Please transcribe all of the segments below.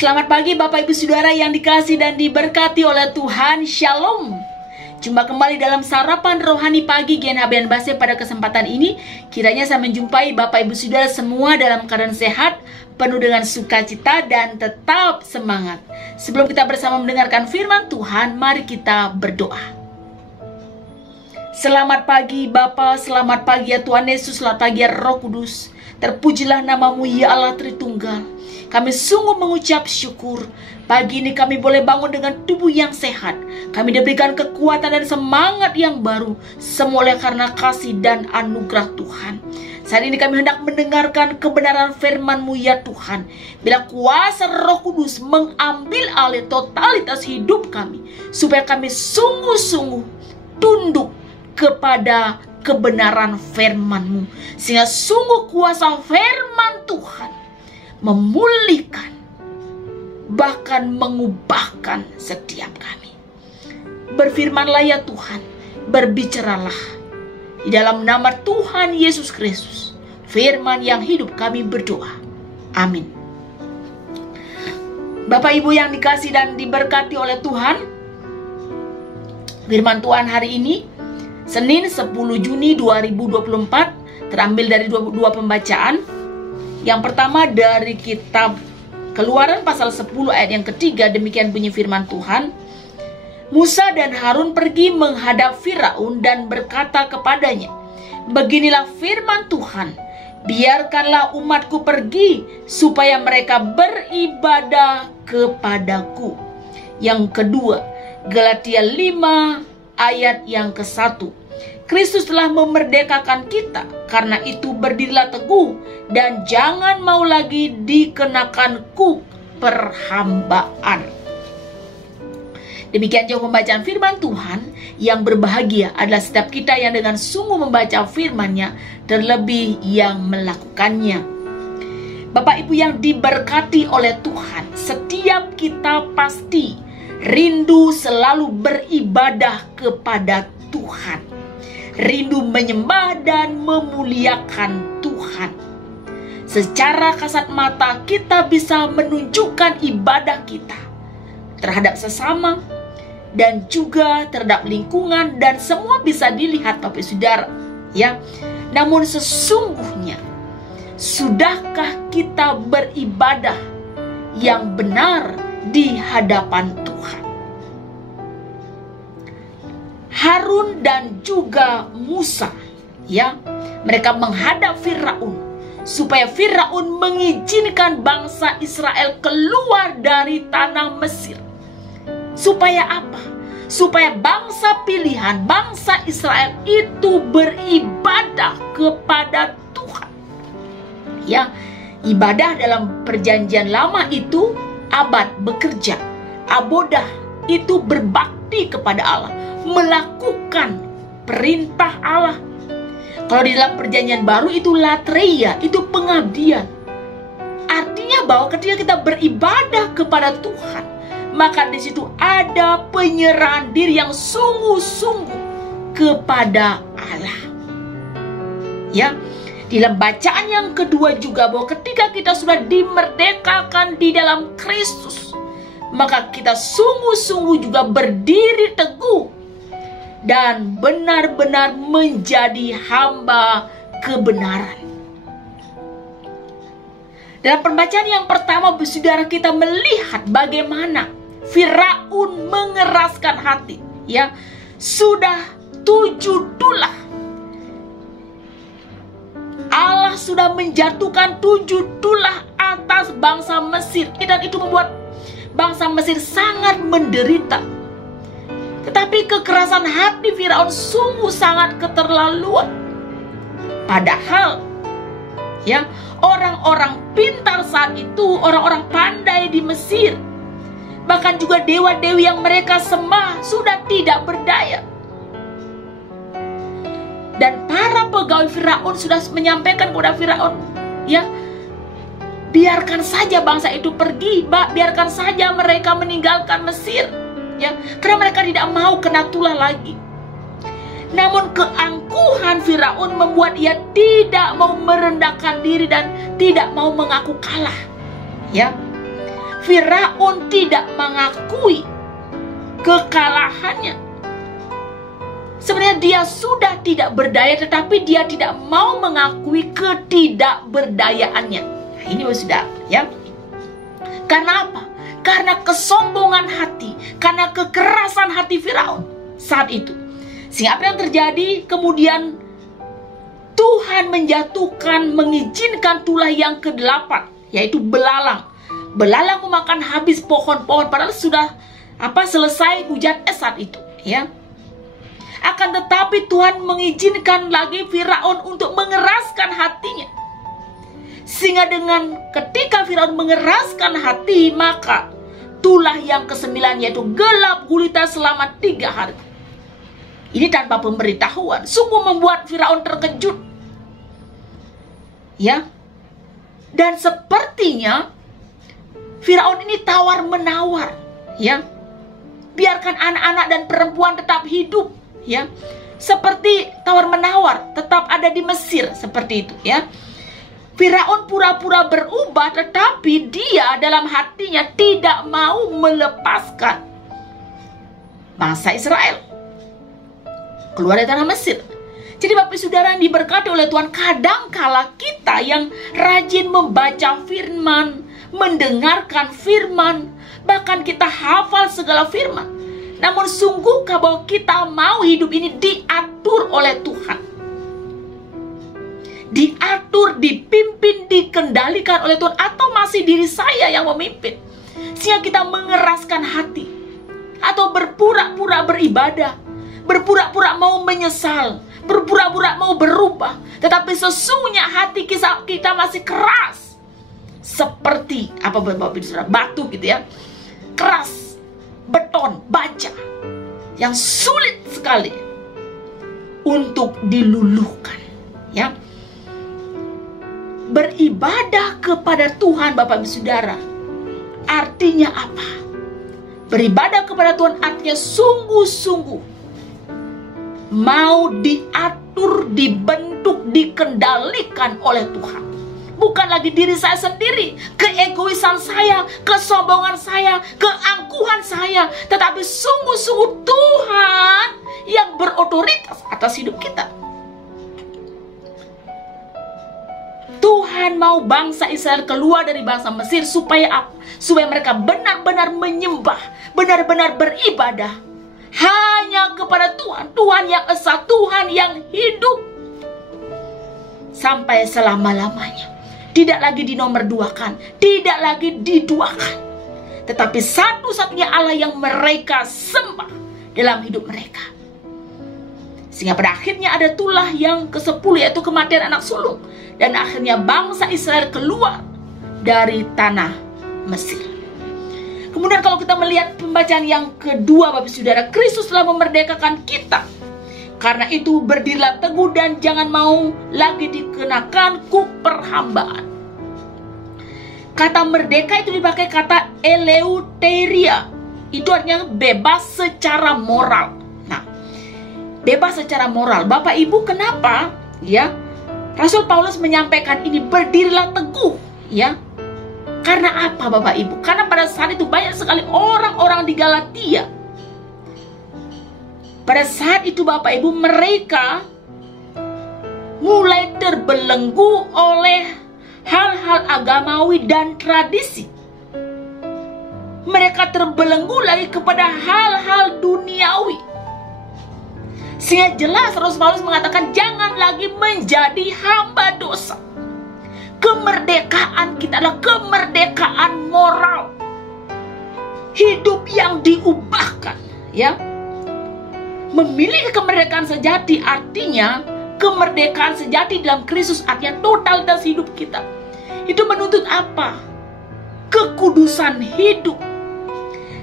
Selamat pagi Bapak Ibu Saudara yang dikasihi dan diberkati oleh Tuhan. Shalom. Jumpa kembali dalam sarapan rohani pagi GNHB Base pada kesempatan ini. Kiranya saya menjumpai Bapak Ibu Saudara semua dalam keadaan sehat, penuh dengan sukacita dan tetap semangat. Sebelum kita bersama mendengarkan firman Tuhan, mari kita berdoa. Selamat pagi Bapa, selamat pagi ya Tuhan Yesus, selamat pagi ya Roh Kudus. Terpujilah namamu ya Allah Tritunggal. Kami sungguh mengucap syukur. Pagi ini kami boleh bangun dengan tubuh yang sehat. Kami diberikan kekuatan dan semangat yang baru. Semua oleh karena kasih dan anugerah Tuhan. Saat ini kami hendak mendengarkan kebenaran firman-Mu ya Tuhan. Bila kuasa Roh Kudus mengambil alih totalitas hidup kami. Supaya kami sungguh-sungguh tunduk kepada kebenaran firman-Mu. Sehingga sungguh kuasa firman Tuhan memulihkan, bahkan mengubahkan setiap kami. Berfirmanlah ya Tuhan, berbicaralah. Di dalam nama Tuhan Yesus Kristus, firman yang hidup kami berdoa. Amin. Bapak Ibu yang dikasihi dan diberkati oleh Tuhan, firman Tuhan hari ini, Senin 10 Juni 2024, terambil dari dua pembacaan. Yang pertama dari kitab Keluaran pasal 10 ayat yang ketiga, demikian bunyi firman Tuhan. Musa dan Harun pergi menghadap Firaun dan berkata kepadanya, beginilah firman Tuhan, biarkanlah umatku pergi supaya mereka beribadah kepadaku. Yang kedua, Galatia 5 ayat yang ke-1. Kristus telah memerdekakan kita, karena itu berdirilah teguh dan jangan mau lagi dikenakan kuk perhambaan. Demikian jauh pembacaan firman Tuhan. Yang berbahagia adalah setiap kita yang dengan sungguh membaca firman-Nya, terlebih yang melakukannya. Bapak Ibu yang diberkati oleh Tuhan, setiap kita pasti rindu selalu beribadah kepada Tuhan. Rindu menyembah dan memuliakan Tuhan. Secara kasat mata kita bisa menunjukkan ibadah kita terhadap sesama dan juga terhadap lingkungan, dan semua bisa dilihat Bapak Saudara, ya. Namun sesungguhnya, sudahkah kita beribadah yang benar di hadapan Tuhan? Harun dan juga Musa, ya, mereka menghadap Firaun supaya Firaun mengizinkan bangsa Israel keluar dari tanah Mesir. Supaya apa? Supaya bangsa pilihan, bangsa Israel itu beribadah kepada Tuhan. Ya, ibadah dalam perjanjian lama itu abad bekerja, abodah itu berbakti kepada Allah, melakukan perintah Allah. Kalau di dalam perjanjian baru itu latreia, itu pengabdian. Artinya bahwa ketika kita beribadah kepada Tuhan, maka di situ ada penyerahan diri yang sungguh-sungguh kepada Allah. Ya, di dalam bacaan yang kedua juga bahwa ketika kita sudah dimerdekakan di dalam Kristus, maka kita sungguh-sungguh juga berdiri teguh dan benar-benar menjadi hamba kebenaran. Dalam pembacaan yang pertama, saudara, kita melihat bagaimana Firaun mengeraskan hati. Ya, sudah 7 tulah. Allah sudah menjatuhkan 7 tulah atas bangsa Mesir, dan itu membuat bangsa Mesir sangat menderita. Tetapi kekerasan hati Firaun sungguh sangat keterlaluan. Padahal, ya, orang-orang pintar saat itu, orang-orang pandai di Mesir, bahkan juga dewa-dewi yang mereka sembah sudah tidak berdaya. Dan para pegawai Firaun sudah menyampaikan kepada Firaun, ya, biarkan saja bangsa itu pergi, biarkan saja mereka meninggalkan Mesir, ya, karena mereka tidak mau kena tulah lagi. Namun keangkuhan Firaun membuat ia tidak mau merendahkan diri dan tidak mau mengaku kalah. Ya, Firaun tidak mengakui kekalahannya. Sebenarnya dia sudah tidak berdaya, tetapi dia tidak mau mengakui ketidakberdayaannya. Nah, ini sudah, ya. Karena apa? Karena kesombongan hati, karena kekerasan hati Firaun saat itu. Sehingga apa yang terjadi? Kemudian Tuhan menjatuhkan, mengizinkan tulah yang ke-8, yaitu belalang. Belalang memakan habis pohon-pohon, padahal sudah selesai hujan es saat itu, ya. Akan tetapi Tuhan mengizinkan lagi Firaun untuk mengeraskan hatinya. Sehingga dengan ketika Firaun mengeraskan hati, maka tulah yang ke-9, yaitu gelap gulita selama 3 hari. Ini tanpa pemberitahuan, sungguh membuat Firaun terkejut, ya. Dan sepertinya Firaun ini tawar-menawar, ya. Biarkan anak-anak dan perempuan tetap hidup, ya. Seperti tawar-menawar, tetap ada di Mesir, seperti itu, ya. Firaun pura-pura berubah, tetapi dia dalam hatinya tidak mau melepaskan bangsa Israel keluar dari tanah Mesir. Jadi Bapak Saudara yang diberkati oleh Tuhan, kadangkala kita yang rajin membaca firman, mendengarkan firman, bahkan kita hafal segala firman, namun sungguhkah bahwa kita mau hidup ini diatur oleh Tuhan? Diatur, dipimpin, dikendalikan oleh Tuhan, atau masih diri saya yang memimpin? Sehingga kita mengeraskan hati, atau berpura-pura beribadah, berpura-pura mau menyesal, berpura-pura mau berubah, tetapi sesungguhnya hati kita masih keras. Seperti Bapak Saudara, batu gitu, ya. Keras, beton, baja, yang sulit sekali untuk diluluhkan, ya. Beribadah kepada Tuhan, Bapak Ibu Saudara, artinya apa? Beribadah kepada Tuhan artinya sungguh-sungguh mau diatur, dibentuk, dikendalikan oleh Tuhan. Bukan lagi diri saya sendiri, keegoisan saya, kesombongan saya, keangkuhan saya, tetapi sungguh-sungguh Tuhan yang berotoritas atas hidup kita. Tuhan mau bangsa Israel keluar dari bangsa Mesir supaya apa? Supaya mereka benar-benar menyembah, benar-benar beribadah hanya kepada Tuhan, Tuhan yang esa, Tuhan yang hidup sampai selama-lamanya. Tidak lagi dinomorduakan, tidak lagi diduakan, tetapi satu-satunya Allah yang mereka sembah dalam hidup mereka. Sehingga pada akhirnya ada tulah yang ke-10, yaitu kematian anak sulung. Dan akhirnya bangsa Israel keluar dari tanah Mesir. Kemudian kalau kita melihat pembacaan yang kedua, Bapak Saudara, Kristus telah memerdekakan kita. Karena itu berdirilah teguh dan jangan mau lagi dikenakan kuk perhambaan. Kata merdeka itu dipakai kata eleuteria. Itu artinya bebas secara moral. Nah, bebas secara moral. Bapak Ibu, kenapa? Ya, Rasul Paulus menyampaikan ini, berdirilah teguh, ya. Karena apa, Bapak Ibu? Karena pada saat itu banyak sekali orang-orang di Galatia. Pada saat itu, Bapak Ibu, mereka mulai terbelenggu oleh hal-hal agamawi dan tradisi. Mereka terbelenggu lagi kepada hal-hal duniawi. Sehingga jelas Rasul Paulus mengatakan jangan lagi menjadi hamba dosa. Kemerdekaan kita adalah kemerdekaan moral. Hidup yang diubahkan, ya. Memiliki kemerdekaan sejati artinya kemerdekaan sejati dalam Kristus, artinya totalitas hidup kita. Itu menuntut apa? Kekudusan hidup.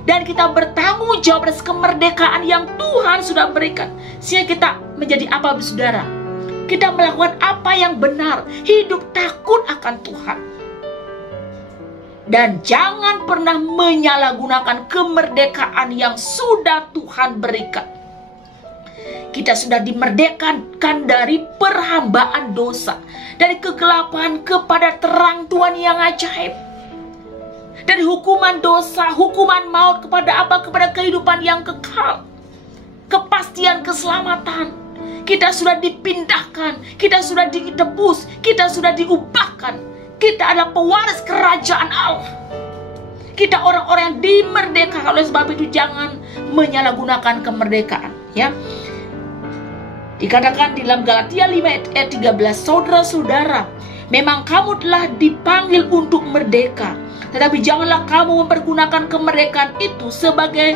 Dan kita bertanggung jawab atas kemerdekaan yang Tuhan sudah berikan. Sehingga kita menjadi apa, saudara? Kita melakukan apa yang benar. Hidup takut akan Tuhan. Dan jangan pernah menyalahgunakan kemerdekaan yang sudah Tuhan berikan. Kita sudah dimerdekakan dari perhambaan dosa. Dari kegelapan kepada terang Tuhan yang ajaib. dari hukuman dosa, hukuman maut kepada apa? Kepada kehidupan yang kekal, kepastian keselamatan. Kita sudah dipindahkan, kita sudah ditebus, kita sudah diubahkan. Kita adalah pewaris kerajaan Allah. Kita orang-orang yang dimerdekakan. Oleh sebab itu jangan menyalahgunakan kemerdekaan, ya. Dikatakan di dalam Galatia 5 ayat 13, saudara-saudara, memang kamu telah dipanggil untuk merdeka, tetapi janganlah kamu mempergunakan kemerdekaan itu sebagai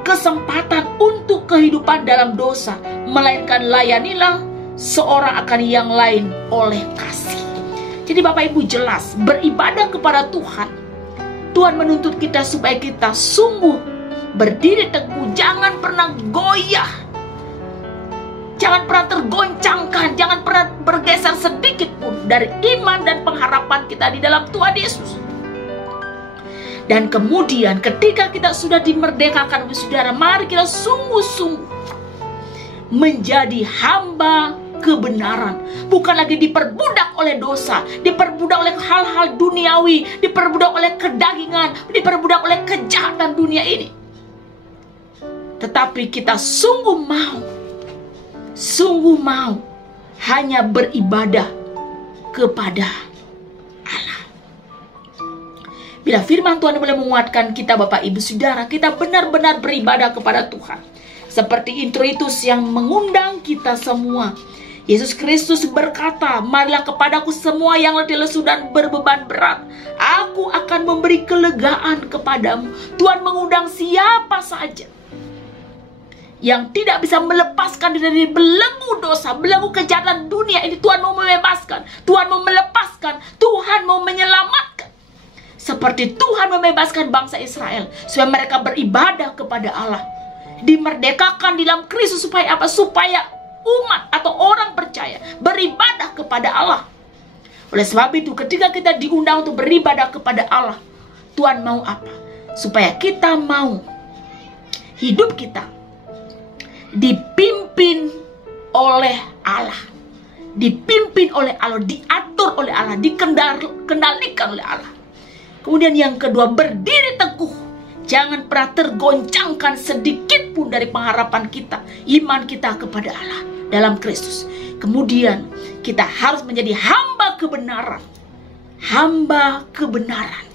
kesempatan untuk kehidupan dalam dosa, melainkan layanilah seorang akan yang lain oleh kasih. Jadi Bapak Ibu jelas, beribadah kepada Tuhan, Tuhan menuntut kita supaya kita sungguh berdiri teguh, jangan pernah goyah, jangan pernah tergoncangkan, jangan pernah bergeser sedikit pun dari iman dan pengharapan kita di dalam Tuhan Yesus. Dan kemudian ketika kita sudah dimerdekakan, saudara, mari kita sungguh-sungguh menjadi hamba kebenaran. Bukan lagi diperbudak oleh dosa, diperbudak oleh hal-hal duniawi, diperbudak oleh kedagingan, diperbudak oleh kejahatan dunia ini. Tetapi kita sungguh mau hanya beribadah kepada Allah. Bila firman Tuhan boleh menguatkan kita Bapak Ibu Saudara, kita benar-benar beribadah kepada Tuhan. Seperti introitus yang mengundang kita semua. Yesus Kristus berkata, marilah kepadaku semua yang letih lesu dan berbeban berat, aku akan memberi kelegaan kepadamu. Tuhan mengundang siapa saja yang tidak bisa melepaskan diri dari belenggu dosa, belenggu kejahatan dunia ini. Tuhan mau membebaskan, Tuhan mau melepaskan, Tuhan mau menyelamatkan. Seperti Tuhan membebaskan bangsa Israel supaya mereka beribadah kepada Allah, dimerdekakan di dalam Kristus. Supaya apa? Supaya umat atau orang percaya beribadah kepada Allah. Oleh sebab itu ketika kita diundang untuk beribadah kepada Allah, Tuhan mau apa? Supaya kita mau hidup kita dipimpin oleh Allah, dipimpin oleh Allah, diatur oleh Allah, dikendalikan oleh Allah. Kemudian yang kedua, berdiri teguh, jangan pernah tergoncangkan sedikit pun dari pengharapan kita, iman kita kepada Allah dalam Kristus. Kemudian kita harus menjadi hamba kebenaran, hamba kebenaran.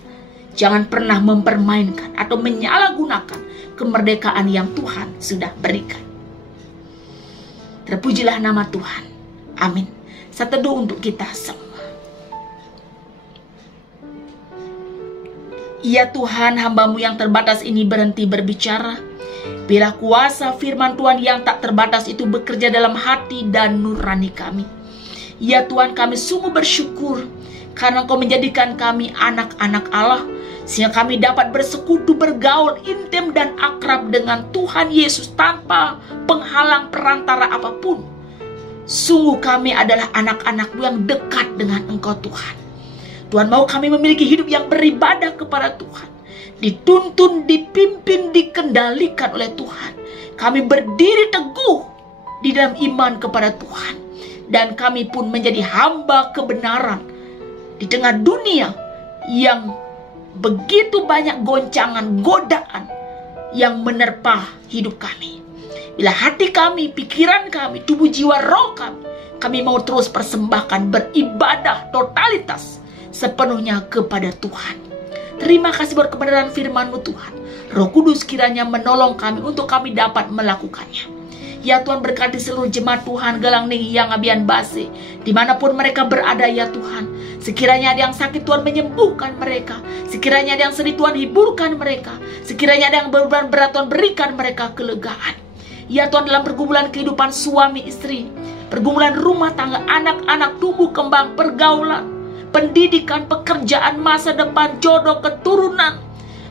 Jangan pernah mempermainkan atau menyalahgunakan kemerdekaan yang Tuhan sudah berikan. Terpujilah nama Tuhan. Amin. Saya teduh untuk kita semua. Ya Tuhan, hamba-Mu yang terbatas ini berhenti berbicara. Bila kuasa firman Tuhan yang tak terbatas itu bekerja dalam hati dan nurani kami. Ya Tuhan, kami sungguh bersyukur karena Engkau menjadikan kami anak-anak Allah, sehingga kami dapat bersekutu, bergaul intim dan akrab dengan Tuhan Yesus tanpa penghalang perantara apapun. Sungguh kami adalah anak-anak-Mu yang dekat dengan Engkau Tuhan. Tuhan mau kami memiliki hidup yang beribadah kepada Tuhan, dituntun, dipimpin, dikendalikan oleh Tuhan. Kami berdiri teguh di dalam iman kepada Tuhan, dan kami pun menjadi hamba kebenaran di tengah dunia yang begitu banyak goncangan, godaan yang menerpa hidup kami. Bila hati kami, pikiran kami, tubuh jiwa roh kami mau terus persembahkan, beribadah totalitas sepenuhnya kepada Tuhan. Terima kasih buat kebenaran firman-Mu Tuhan. Roh Kudus kiranya menolong kami untuk kami dapat melakukannya. Ya Tuhan, berkati seluruh jemaat Tuhan Galang Ningyi yang Abian Base, dimanapun mereka berada ya Tuhan. Sekiranya ada yang sakit, Tuhan menyembuhkan mereka. Sekiranya ada yang sedih, Tuhan hiburkan mereka. Sekiranya ada yang beban berat, Tuhan berikan mereka kelegaan. Ya Tuhan, dalam pergumulan kehidupan suami istri, pergumulan rumah tangga, anak-anak tumbuh kembang, pergaulan, pendidikan, pekerjaan, masa depan, jodoh, keturunan,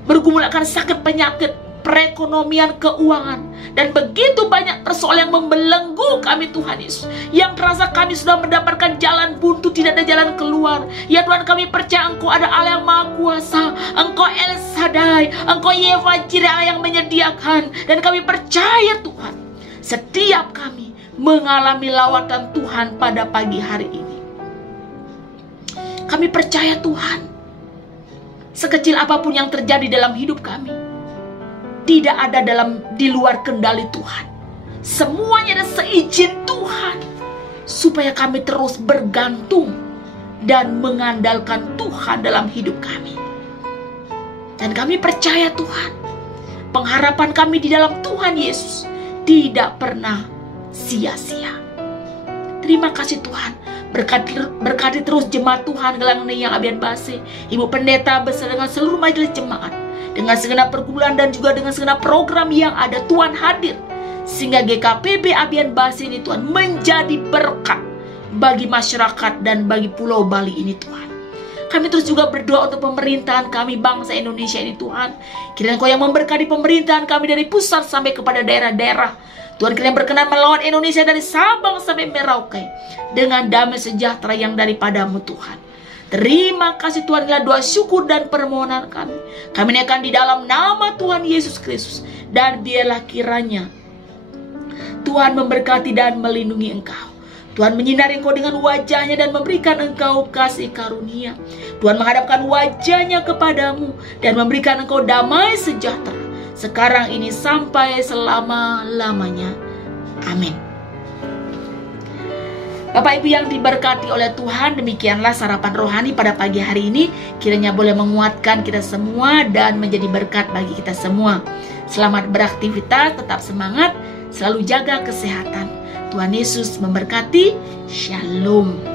bergumul akan sakit, penyakit, perekonomian, keuangan, dan begitu banyak persoalan yang membelenggu kami Tuhan Yesus, yang terasa kami sudah mendapatkan jalan buntu, tidak ada jalan keluar. Ya Tuhan, kami percaya Engkau ada Allah yang Maha Kuasa, Engkau El Shaddai, Engkau Yehova Jireh yang menyediakan, dan kami percaya Tuhan, setiap kami mengalami lawatan Tuhan pada pagi hari ini. Kami percaya Tuhan, sekecil apapun yang terjadi dalam hidup kami, tidak ada di luar kendali Tuhan. Semuanya ada seizin Tuhan, supaya kami terus bergantung dan mengandalkan Tuhan dalam hidup kami. Dan kami percaya Tuhan, pengharapan kami di dalam Tuhan Yesus tidak pernah sia-sia. Terima kasih Tuhan. Berkati terus jemaat Tuhan Gelang yang Abian Base, Ibu Pendeta beserta dengan seluruh majelis jemaat, dengan segenap pergumulan dan juga dengan segenap program yang ada. Tuhan hadir sehingga GKPB Abian Base ini Tuhan menjadi berkat bagi masyarakat dan bagi Pulau Bali ini Tuhan. Kami terus juga berdoa untuk pemerintahan kami, bangsa Indonesia ini Tuhan. Kiranya Engkau yang memberkati pemerintahan kami dari pusat sampai kepada daerah-daerah. Tuhan, kiranya berkenan melawan Indonesia dari Sabang sampai Merauke dengan damai sejahtera yang daripadamu Tuhan. Terima kasih Tuhan, inilah doa syukur dan permohonan kami. Kami naikkan di dalam nama Tuhan Yesus Kristus. Dan biarlah kiranya Tuhan memberkati dan melindungi engkau. Tuhan menyinari engkau dengan wajahnya dan memberikan engkau kasih karunia. Tuhan menghadapkan wajahnya kepadamu dan memberikan engkau damai sejahtera sekarang ini sampai selama-lamanya. Amin. Bapak Ibu yang diberkati oleh Tuhan, demikianlah sarapan rohani pada pagi hari ini. Kiranya boleh menguatkan kita semua dan menjadi berkat bagi kita semua. Selamat beraktivitas, tetap semangat, selalu jaga kesehatan. Tuhan Yesus memberkati. Shalom.